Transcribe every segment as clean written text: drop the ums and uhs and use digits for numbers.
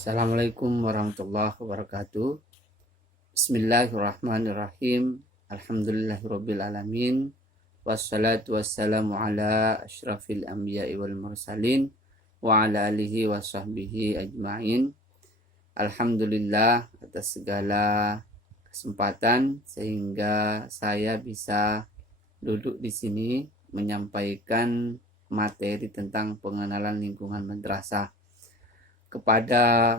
Assalamualaikum warahmatullahi wabarakatuh. Bismillahirrahmanirrahim. Alhamdulillahirabbil alamin. Wassalatu wassalamu ala asyrafil anbiya'i wal mursalin wa ala alihi wa sahbihi ajmain. Alhamdulillah atas segala kesempatan sehingga saya bisa duduk di sini menyampaikan materi tentang pengenalan lingkungan madrasah kepada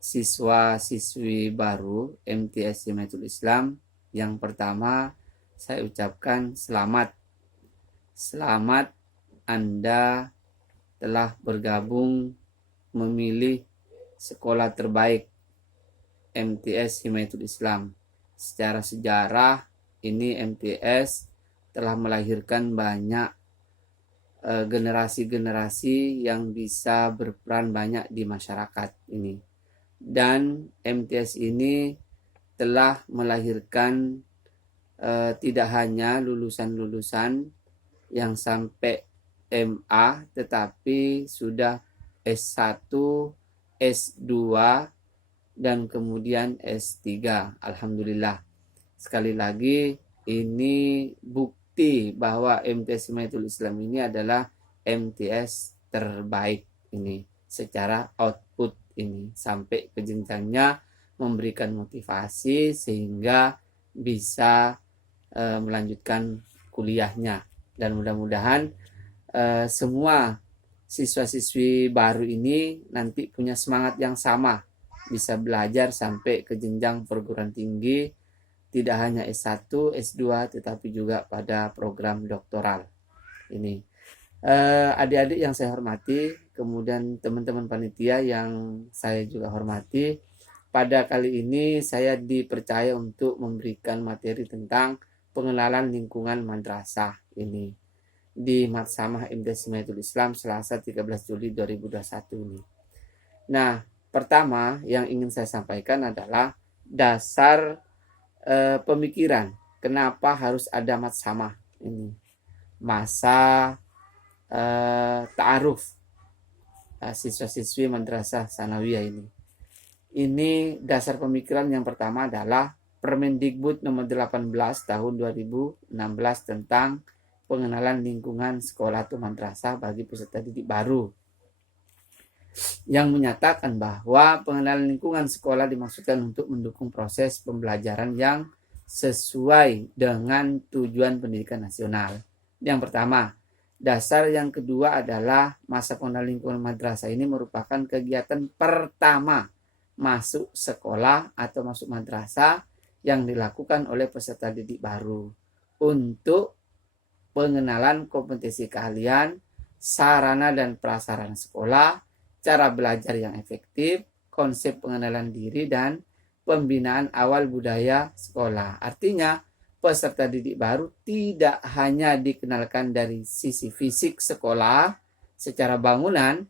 siswa-siswi baru MTS Himayatul Islam. Yang pertama, saya ucapkan selamat. Selamat Anda telah bergabung memilih sekolah terbaik MTS Himayatul Islam. Secara sejarah, ini MTS telah melahirkan banyak generasi-generasi yang bisa berperan banyak di masyarakat ini. Dan MTS ini telah melahirkan tidak hanya lulusan-lulusan yang sampai MA, tetapi sudah S1, S2, dan kemudian S3. Alhamdulillah. Sekali lagi, ini bukti bahwa MTS Himayatul Islam ini adalah MTS terbaik ini secara output ini, sampai ke jenjangnya memberikan motivasi sehingga bisa melanjutkan kuliahnya. Dan mudah-mudahan semua siswa-siswi baru ini nanti punya semangat yang sama, bisa belajar sampai ke jenjang perguruan tinggi, tidak hanya S1, S2, tetapi juga pada program doktoral ini. Adik-adik yang saya hormati, kemudian teman-teman panitia yang saya juga hormati, pada kali ini saya dipercaya untuk memberikan materi tentang pengenalan lingkungan madrasah ini di Matsamah MTS Himayatul Islam Selasa 13 Juli 2021 ini. Nah, pertama yang ingin saya sampaikan adalah dasar pemikiran kenapa harus ada matsamah ini, masa ta'aruf siswa-siswi madrasah sanawiyah ini. Ini dasar pemikiran yang pertama adalah Permendikbud nomor 18 tahun 2016 tentang pengenalan lingkungan sekolah atau madrasah bagi peserta didik baru, yang menyatakan bahwa pengenalan lingkungan sekolah dimaksudkan untuk mendukung proses pembelajaran yang sesuai dengan tujuan pendidikan nasional. Yang pertama. Dasar yang kedua adalah masa pengenalan lingkungan madrasah ini merupakan kegiatan pertama masuk sekolah atau masuk madrasah yang dilakukan oleh peserta didik baru untuk pengenalan kompetensi keahlian, sarana dan prasarana sekolah, cara belajar yang efektif, konsep pengenalan diri, dan pembinaan awal budaya sekolah. Artinya, peserta didik baru tidak hanya dikenalkan dari sisi fisik sekolah secara bangunan,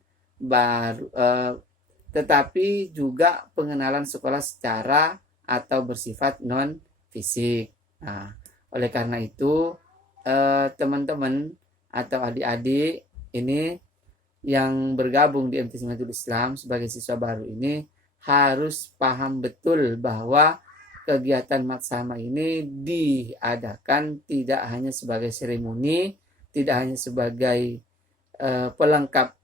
tetapi juga pengenalan sekolah secara atau bersifat non-fisik. Nah, oleh karena itu, teman-teman atau adik-adik ini yang bergabung di MTS Himayatul Islam sebagai siswa baru ini harus paham betul bahwa kegiatan matsama ini diadakan tidak hanya sebagai seremoni, tidak hanya sebagai pelengkap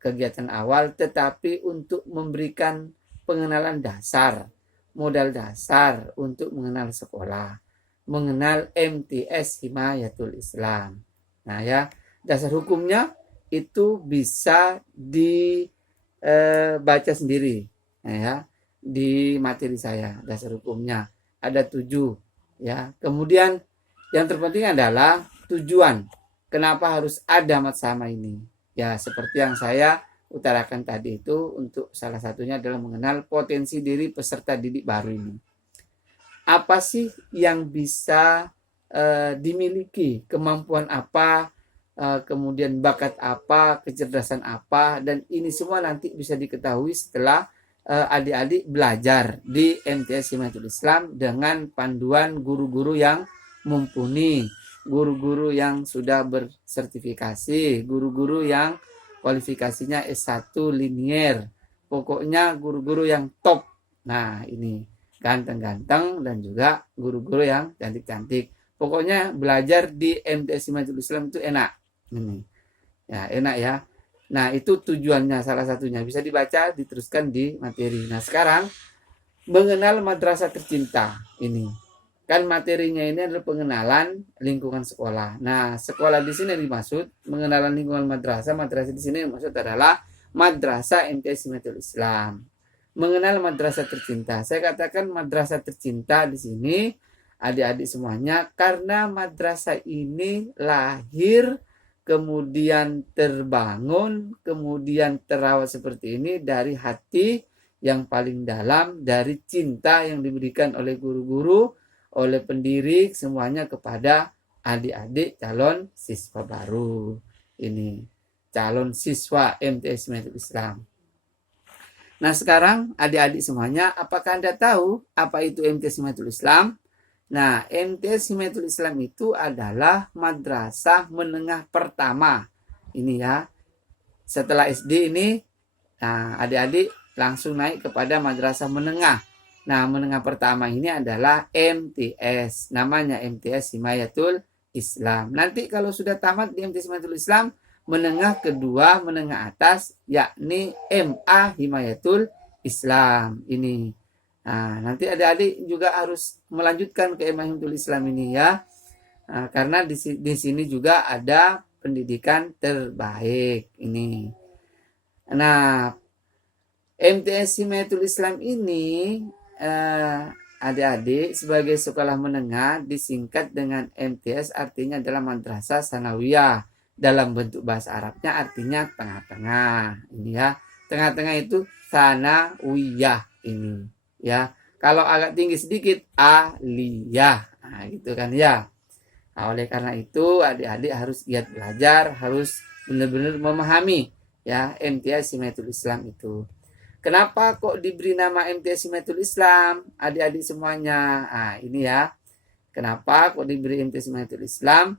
kegiatan awal, tetapi untuk memberikan pengenalan dasar, modal dasar untuk mengenal sekolah, mengenal MTS Himayatul Islam. Nah ya, dasar hukumnya itu bisa dibaca sendiri, nah, ya, di materi saya. Dasar hukumnya ada 7 ya. Kemudian yang terpenting adalah tujuan kenapa harus ada matsama ini ya, seperti yang saya utarakan tadi itu, untuk salah satunya adalah mengenal potensi diri peserta didik baru ini. Apa sih yang bisa dimiliki, kemampuan apa, kemudian bakat apa, kecerdasan apa, dan ini semua nanti bisa diketahui setelah adik-adik belajar di MTS Himayatul Islam dengan panduan guru-guru yang mumpuni, guru-guru yang sudah bersertifikasi, guru-guru yang kualifikasinya S1 linier, Pokoknya guru-guru yang top. Nah, ini ganteng-ganteng dan juga guru-guru yang cantik-cantik. Pokoknya belajar di MTS Himayatul Islam itu enak. Ini. Ya, enak ya. Nah, itu tujuannya salah satunya. Bisa dibaca, diteruskan di materi. Nah, sekarang mengenal madrasah tercinta. Ini. Kan materinya ini adalah pengenalan lingkungan sekolah. Nah, sekolah di sini dimaksud mengenalan lingkungan madrasah. Madrasah di sini dimaksud adalah Madrasah MTS Himayatul Islam. Mengenal madrasah tercinta. Saya katakan madrasah tercinta di sini adik-adik semuanya karena madrasah ini lahir, kemudian terbangun, kemudian terawat seperti ini dari hati yang paling dalam, dari cinta yang diberikan oleh guru-guru, oleh pendiri semuanya kepada adik-adik calon siswa baru. Ini calon siswa MTS Himayatul Islam. Nah, sekarang adik-adik semuanya, apakah Anda tahu apa itu MTS Himayatul Islam? Nah, MTS Himayatul Islam itu adalah madrasah menengah pertama. Ini ya. Setelah SD ini, nah adik-adik langsung naik kepada madrasah menengah. Nah, menengah pertama ini adalah MTS. Namanya MTS Himayatul Islam. Nanti kalau sudah tamat di MTS Himayatul Islam, menengah kedua, menengah atas, yakni MA Himayatul Islam. Ini. Nah, nanti adik-adik juga harus melanjutkan ke MA Himayatul Islam ini ya. Nah, karena di sini juga ada pendidikan terbaik ini. Nah, MTS Himayatul Islam ini adik-adik sebagai sekolah menengah disingkat dengan MTS, artinya adalah Madrasah Sanawiyah. Dalam bentuk bahasa Arabnya artinya tengah-tengah. Ini ya. Tengah-tengah itu sanawiyah ini. Ya. Kalau agak tinggi sedikit aliyah. Nah, gitu kan ya. Nah, oleh karena itu adik-adik harus giat belajar, harus benar-benar memahami ya MTS Himayatul Islam itu. Kenapa kok diberi nama MTS Himayatul Islam? Adik-adik semuanya. Nah, ini ya. Kenapa kok diberi MTS Himayatul Islam?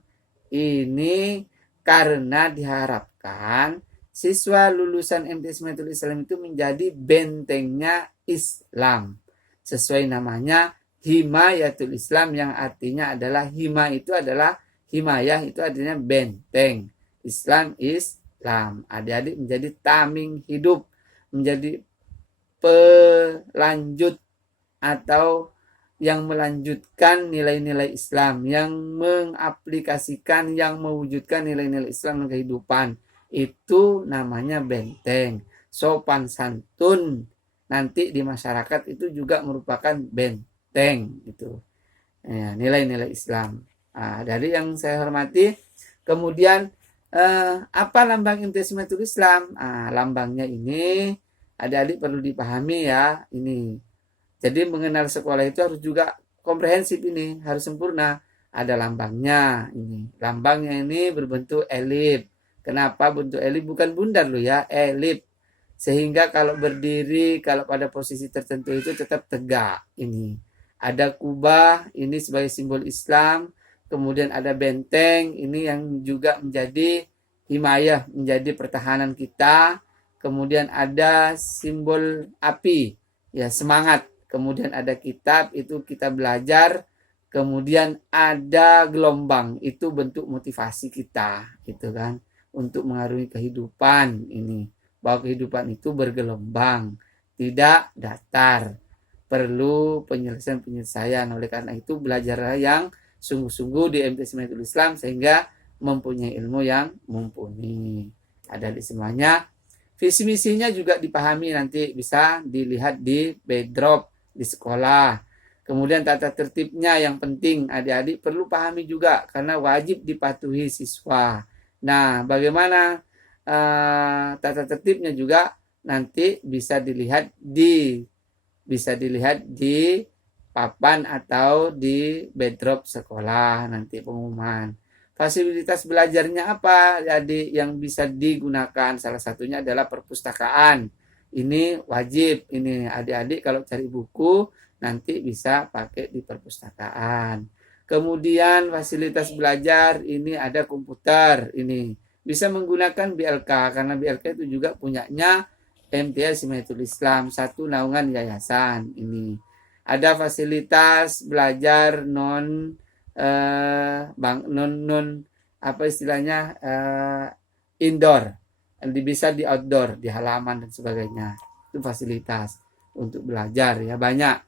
Ini karena diharapkan siswa lulusan MTS Himayatul Islam itu menjadi bentengnya Islam. Sesuai namanya Himayatul Islam yang artinya adalah hima itu adalah himayah itu artinya benteng. Islam Islam. Adik-adik menjadi tameng hidup, menjadi pelanjut atau yang melanjutkan nilai-nilai Islam, yang mengaplikasikan, yang mewujudkan nilai-nilai Islam dalam kehidupan. Itu namanya benteng. Sopan santun nanti di masyarakat itu juga merupakan benteng. Itu ya, nilai-nilai Islam. Nah, dari yang saya hormati, kemudian apa lambang MTS Himayatul Islam? Nah, lambangnya ini adik-adik perlu dipahami ya ini. Jadi mengenal sekolah itu harus juga komprehensif ini, harus sempurna. Ada lambangnya ini. Lambangnya ini berbentuk elip. Kenapa bentuk elip? Bukan bundar loh ya, elip. Sehingga kalau berdiri, kalau pada posisi tertentu itu tetap tegak ini. Ada kubah, ini sebagai simbol Islam. Kemudian ada benteng, ini yang juga menjadi himayah, menjadi pertahanan kita. Kemudian ada simbol api, ya semangat. Kemudian ada kitab, itu kita belajar. Kemudian ada gelombang, itu bentuk motivasi kita, gitu kan, untuk mengarungi kehidupan ini. Bahwa kehidupan itu bergelombang, tidak datar. Perlu penyelesaian-penyelesaian. Oleh karena itu belajarlah yang sungguh-sungguh di MTS Himayatul Islam sehingga mempunyai ilmu yang mumpuni. Ada di semuanya. Visi misinya juga dipahami, nanti bisa dilihat di backdrop di sekolah. Kemudian tata tertibnya yang penting adik-adik perlu pahami juga karena wajib dipatuhi siswa. Nah, bagaimana tata tertibnya juga nanti bisa dilihat di papan atau di backdrop sekolah nanti pengumuman. Fasilitas belajarnya apa? Jadi yang bisa digunakan salah satunya adalah perpustakaan. Ini wajib. Ini adik-adik kalau cari buku nanti bisa pakai di perpustakaan. Kemudian fasilitas belajar ini ada komputer. Ini bisa menggunakan BLK karena BLK itu juga punyanya MTS Himayatul Islam, satu naungan yayasan ini. Ada fasilitas belajar non apa istilahnya indoor, bisa di outdoor, di halaman dan sebagainya. Itu fasilitas untuk belajar ya, banyak.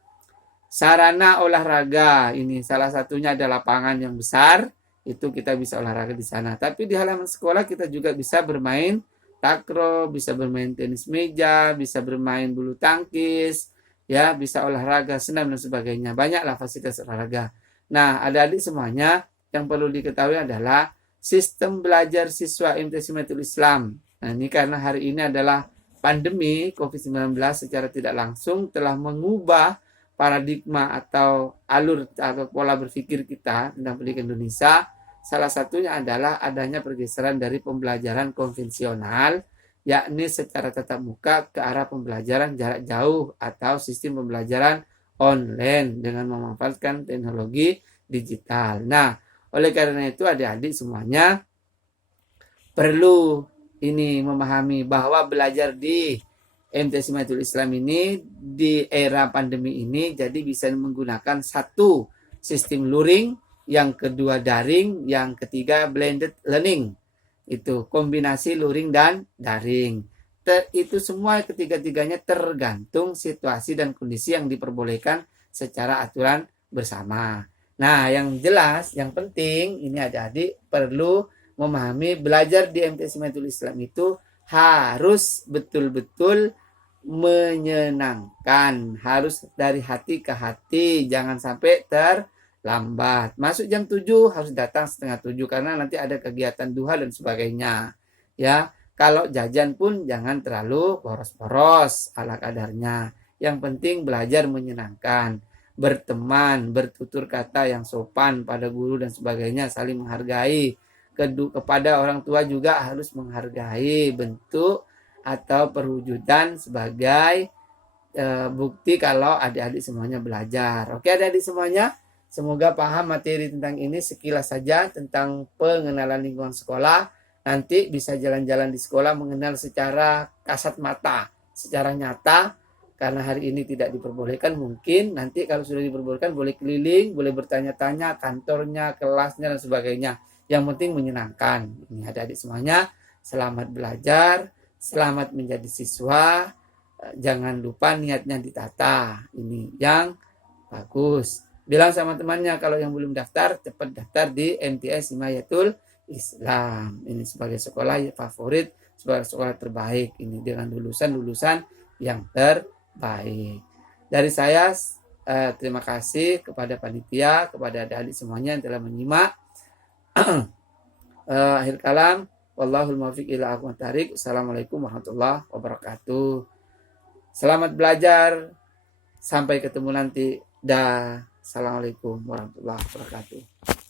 Sarana olahraga ini salah satunya ada lapangan yang besar, itu kita bisa olahraga di sana. Tapi di halaman sekolah kita juga bisa bermain takraw, bisa bermain tenis meja, bisa bermain bulu tangkis, ya, bisa olahraga senam dan sebagainya. Banyaklah fasilitas olahraga. Nah, adik-adik semuanya yang perlu diketahui adalah sistem belajar siswa MTS Himayatul Islam. Nah, ini karena hari ini adalah pandemi COVID-19 secara tidak langsung telah mengubah paradigma atau alur atau pola berpikir kita tentang pendidikan Indonesia. Salah satunya adalah adanya pergeseran dari pembelajaran konvensional, yakni secara tatap muka ke arah pembelajaran jarak jauh atau sistem pembelajaran online dengan memanfaatkan teknologi digital. Nah, oleh karena itu adik-adik semuanya perlu ini memahami bahwa belajar di MTS Himayatul Islam ini di era pandemi ini jadi bisa menggunakan satu sistem luring, yang kedua daring, yang ketiga blended learning. Itu kombinasi luring dan daring. Itu semua ketiga-tiganya tergantung situasi dan kondisi yang diperbolehkan secara aturan bersama. Nah, yang jelas, yang penting ini adik-adik perlu memahami belajar di MTS Himayatul Islam itu harus betul-betul menyenangkan, harus dari hati ke hati, jangan sampai terlambat. Masuk jam 7 harus datang setengah 7 karena nanti ada kegiatan duha dan sebagainya. Ya, kalau jajan pun jangan terlalu boros-boros, ala kadarnya. Yang penting belajar menyenangkan, berteman, bertutur kata yang sopan pada guru dan sebagainya, saling menghargai. Kepada orang tua juga harus menghargai bentuk atau perwujudan sebagai bukti kalau adik-adik semuanya belajar. Oke adik-adik semuanya, semoga paham materi tentang ini sekilas saja tentang pengenalan lingkungan sekolah. Nanti bisa jalan-jalan di sekolah mengenal secara kasat mata, secara nyata. Karena hari ini tidak diperbolehkan, mungkin nanti kalau sudah diperbolehkan boleh keliling, boleh bertanya-tanya kantornya, kelasnya dan sebagainya. Yang penting menyenangkan. Ini adik-adik semuanya, selamat belajar, selamat menjadi siswa. Jangan lupa niatnya ditata. Ini yang bagus. Bilang sama temannya kalau yang belum daftar, cepat daftar di MTS Himayatul Islam. Ini sebagai sekolah favorit, sebagai sekolah terbaik. Ini dengan lulusan-lulusan yang terbaik. Dari saya, terima kasih kepada panitia, kepada adik-adik semuanya yang telah menyimak. Akhir kalam, wallahul muwaffiq ila aqwamit thariq. Assalamualaikum warahmatullahi wabarakatuh. Selamat belajar. Sampai ketemu nanti. Dah. Assalamualaikum warahmatullahi wabarakatuh.